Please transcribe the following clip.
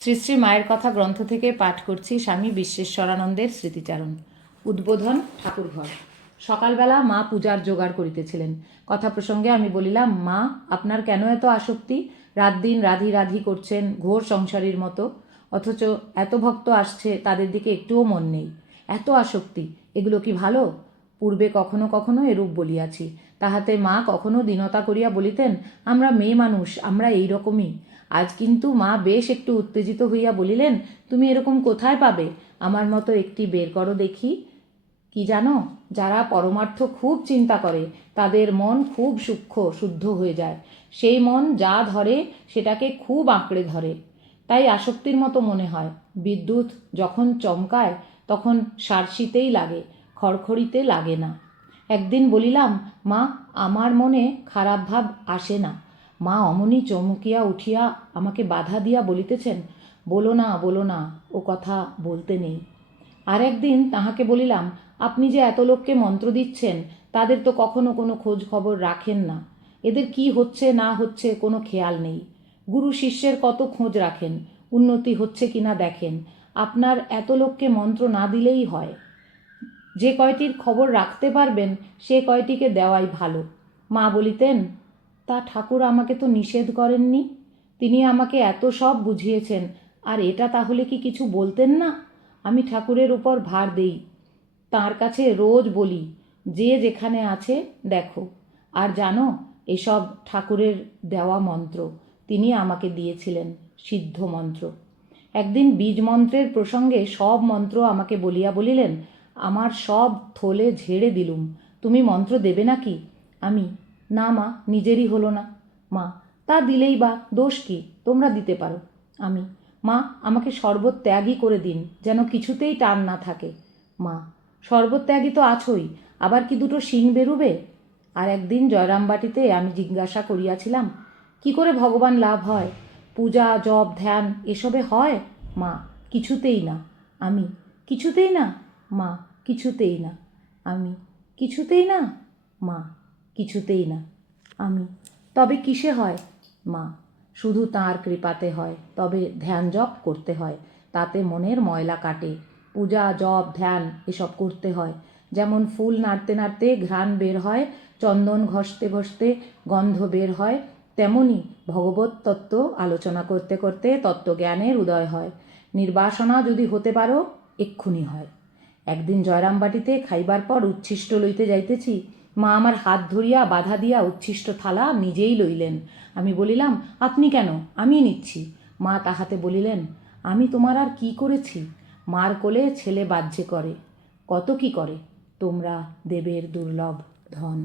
শ্রী শ্রী মায়ের কথা গ্রন্থ থেকে পাঠ করছি স্বামী বিশ্বেশ্বরানন্দের স্মৃতিচারণ। উদ্বোধন ঠাকুরঘর। সকালবেলা মা পূজার জোগাড় করিতেছিলেন। কথা প্রসঙ্গে আমি বলিলাম, মা, আপনার কেন এত আসক্তি? রাত দিন রাধি রাধি করছেন ঘোর সংসারীর মতো, অথচ এত ভক্ত আসছে, তাদের দিকে একটুও মন নেই। এত আসক্তি, এগুলো কি ভালো? পূর্বে কখনো কখনো এরূপ বলিয়াছি, তাহাতে মা কখনো দীনতা করিয়া বলিতেন, আমরা মেয়ে মানুষ, আমরা এই রকমই। আজ কিন্তু মা বেশ একটু উত্তেজিত হইয়া বলিলেন, তুমি এরকম কোথায় পাবে? আমার মতো একটি বের করো দেখি। কি জানো, যারা পরমার্থ খুব চিন্তা করে তাদের মন খুব সূক্ষ্ম শুদ্ধ হয়ে যায়। সেই মন যা ধরে সেটাকে খুব আঁকড়ে ধরে, তাই আসক্তির মতো মনে হয়। বিদ্যুৎ যখন চমকায় তখন সার্সিতেই লাগে, খড়খড়িতে লাগে না। একদিন বলিলাম, মা, আমার মনে খারাপ ভাব আসে না। মা অমনি চমকিয়া উঠিয়া আমাকে বাধা দিয়া বলিতেছেন, বলো না, বলো না, ও কথা বলতে নেই। আর একদিন তাহাকে বলিলাম, আপনি যে এত লোককে মন্ত্র দিচ্ছেন, তাদের তো কখনো কোনো খোঁজ খবর রাখেন না। এদের কি হচ্ছে না হচ্ছে কোনো খেয়াল নেই। গুরু শিষ্যের কত খোঁজ রাখেন, উন্নতি হচ্ছে কিনা দেখেন। আপনার এত লোককে মন্ত্র না দিলেই হয়। যে কয়টির খবর রাখতে পারবেন সে কয়টিকে দেওয়াই ভালো। মা বলিতেন, তা ঠাকুর আমাকে তো নিষেধ করেননি, তিনি আমাকে এত সব বুঝিয়েছেন, আর এটা তাহলে কি কিছু বলতেন না? আমি ঠাকুরের উপর ভার দেই, তাঁর কাছে রোজ বলি, যে যেখানে আছে দেখো। আর জানো, এসব ঠাকুরের দেওয়া মন্ত্র, তিনি আমাকে দিয়েছিলেন, সিদ্ধ মন্ত্র। একদিন বীজ মন্ত্রের প্রসঙ্গে সব মন্ত্র আমাকে বলিয়া বলিলেন, আমার সব থলে ঝেড়ে দিলুম, তুমি মন্ত্র দেবে নাকি? আমি, না মা, নিজেরই হলো না। মা, তা দিলেই বা দোষ কি, তোমরা দিতে পারো। আমি, মা, আমাকে শরবত ত্যাগই করে দিন, যেন কিছুতেই টান না থাকে। মা, শরবত ত্যাগী তো আছোই, আবার কি দুটো শিং বেরুবে? আর একদিন জয়রামবাটিতে আমি জিজ্ঞাসা করিয়াছিলাম, কি করে ভগবান লাভ হয়? পূজা জপ ধ্যান এসবে হয়? মা, কিছুতেই না। আমি, কিছুতেই না? মা, কিছুতেই না। আমি, কিছুতেই না? মা, কিছুতেই না। আমি, তবে কিসে হয়? মা, শুধু তাঁর কৃপাতে হয়, তবে ধ্যান জপ করতে হয়, তাতে মনের ময়লা কাটে। পূজা জপ ধ্যান এসব করতে হয়। যেমন ফুল নাড়তে নাড়তে ঘ্রাণ বের হয়, চন্দন ঘষতে ঘষতে গন্ধ বের হয়, তেমনি ভগবত তত্ত্ব আলোচনা করতে করতে তত্ত্বজ্ঞানের উদয় হয়। নির্বাসনা যদি হতে পারো, এক্ষুনি হয়। একদিন জয়রামবাটিতে খাইবার পর উচ্ছিষ্ট লইতে যাইতেছি, মা আমার হাত ধরিয়া বাধা দিয়া উচ্ছিষ্ট থালা নিজেই লইলেন। আমি বলিলাম, আপনি কেন, আমি নিচ্ছি। মা তাহাতে বলিলেন, আমি তোমার আর কি করেছি? মার কোলে ছেলে বাহ্যে করে, কত কি করে, তোমরা দেবের দুর্লভ ধন।